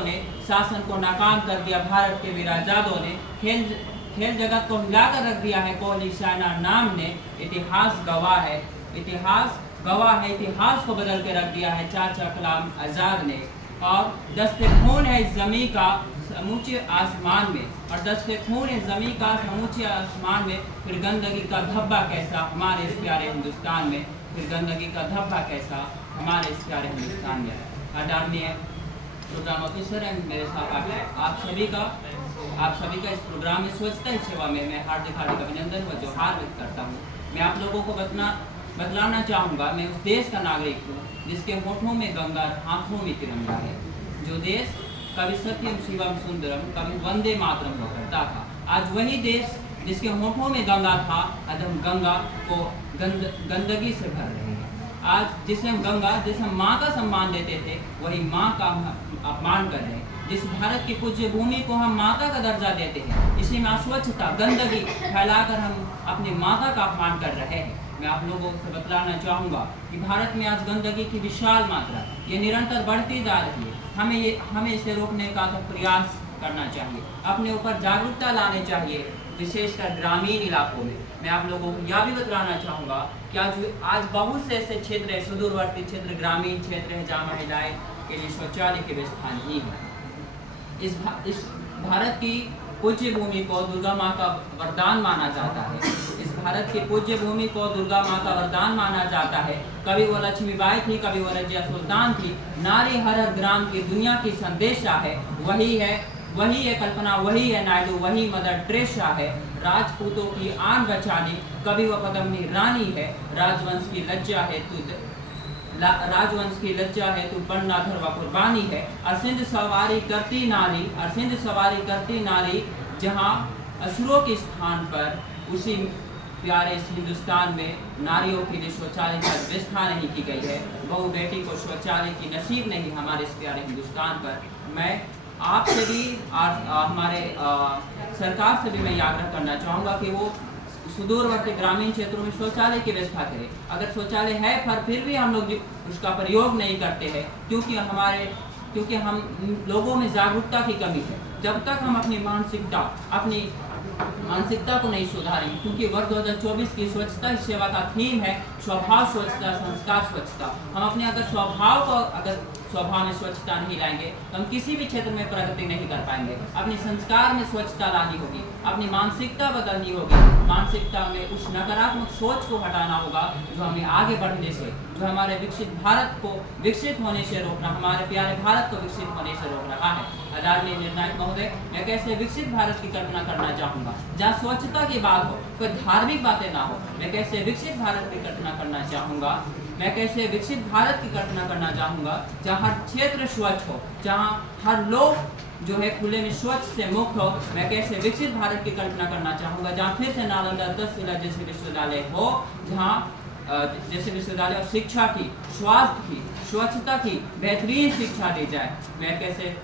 ने शासन को नाकाम कर दिया। भारत के वीर आजादों ने खेल जगत को हिलाकर रख दिया है। कोहली शाना नाम ने इतिहास गवाह है, इतिहास को बदल के रख दिया है चाचा कलाम आजाद ने। और दस्ते खून है ज़मीं का समूचे आसमान में, और दस्ते खून है ज़मीं का समूचे आसमान में, फिर गंदगी का धब्बा कैसा हमारे इस प्यारे हिंदुस्तान में, फिर गंदगी का धब्बा कैसा हमारे इस प्यारे हिंदुस्तान में। आदरणीय प्रोग्राम ऑफिसर एंड मेरे साथ आप सभी का इस प्रोग्राम में स्वच्छता ही सेवा में मैं हार्दिक अभिनंदन व जोहार व्यक्त करता हूँ। मैं आप लोगों को बतलाना चाहूँगा, मैं उस देश का नागरिक हूँ जिसके होठों में गंगा, हाथों में तिरंगा है। जो देश कभी सत्यम शिवम सुंदरम, कभी वंदे मातरम हुआ करता था, आज वही देश जिसके होठों में गंगा था, आज हम गंगा को गंदगी से भर रहे हैं। आज जिसे हम माँ का सम्मान देते थे, वही माँ का अपमान कर रहे हैं। जिस भारत की पूज्य भूमि को हम माता का दर्जा देते हैं, इसी में अस्वच्छता, गंदगी फैलाकर हम अपनी माता का अपमान कर रहे हैं। मैं आप लोगों से बतलाना चाहूँगा कि भारत में आज गंदगी की विशाल मात्रा ये निरंतर बढ़ती जा रही है। हमें इसे रोकने का तो प्रयास करना चाहिए, अपने ऊपर जागरूकता लानी चाहिए, विशेषकर ग्रामीण इलाकों में। मैं आप लोगों को यह भी बतलाना चाहूँगा कि आज बहुत से ऐसे क्षेत्र है, सुदूरवर्ती क्षेत्र, ग्रामीण क्षेत्र है, जहाँ महिलाएं के लिए शौचालय की व्यवस्था नहीं है। इस भारत की पूज्य भूमि को दुर्गा माँ का वरदान माना जाता है। इस भारत की पूज्य भूमि को दुर्गा माँ का वरदान माना जाता है। कभी वो लक्ष्मीबाई थी, कभी वो रजिया सुल्तान थी। नारी हर ग्राम की दुनिया की संदेशा है, वही है कल्पना, वही है नायडू, वही मदर टेरेसा है। राजपूतों की आन बचानी, कभी वह पद्मिनी रानी है। राजवंश की लज्जा है तू बनना धरवा कुर्बानी है। अरसिंद सवारी करती नारी, जहाँ असुरों के स्थान पर उसी प्यारे इस हिंदुस्तान में नारियों के लिए शौचालय की व्यवस्था नहीं की गई है। बहू बेटी को शौचालय की नसीब नहीं हमारे इस प्यारे हिंदुस्तान पर। मैं आपसे भी हमारे सरकार से भी मैं आग्रह करना चाहूँगा कि वो सुदूरवर्ती ग्रामीण क्षेत्रों में शौचालय की व्यवस्था करें। अगर शौचालय है पर फिर भी हम लोग उसका प्रयोग नहीं करते हैं, क्योंकि हम लोगों में जागरूकता की कमी है। जब तक हम अपनी मानसिकता को नहीं सुधारेंगे, क्योंकि वर्ष 2024 की स्वच्छता ही सेवा का थीम है, स्वभाव स्वच्छता, संस्कार स्वच्छता। हम अपने अगर स्वभाव में स्वच्छता नहीं लाएंगे तो हम किसी भी क्षेत्र में प्रगति नहीं कर पाएंगे। अपने संस्कार में स्वच्छता लानी होगी, अपनी मानसिकता बदलनी होगी। मानसिकता में उस नकारात्मक सोच को हटाना होगा जो हमें आगे बढ़ने से, जो हमारे विकसित भारत को विकसित होने से हमारे प्यारे भारत को विकसित होने से रोक रहा है। आदरणीय निर्णायक महोदय, मैं कैसे विकसित भारत की कल्पना करना चाहूँगा जहाँ स्वच्छता की बात हो, कोई धार्मिक बातें ना हो। मैं कैसे विकसित भारत की कल्पना करना चाहूँगा, मैं कैसे विकसित भारत की कल्पना करना चाहूँगा जहाँ हर क्षेत्र स्वच्छ हो, जहाँ हर लोग जो है खुले में स्वच्छ से मुक्त हो। मैं कैसे विकसित भारत की कल्पना करना चाहूँगा जहाँ फिर से नालंदा 10 जिला जैसे विश्वविद्यालय हो, जहाँ जैसे विश्वविद्यालय और शिक्षा की, स्वास्थ्य की, स्वच्छता की बेहतरीन शिक्षा दी जाए। मैं कैसे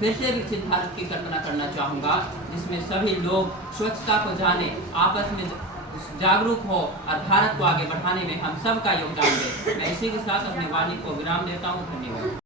फिर से विकसित भारत की कल्पना करना चाहूँगा जिसमें सभी लोग स्वच्छता को जाने, आपस में जागरूक हो और भारत को आगे बढ़ाने में हम सबका योगदान दें। मैं इसी के साथ अपनी वाणी को विराम देता हूँ। धन्यवाद।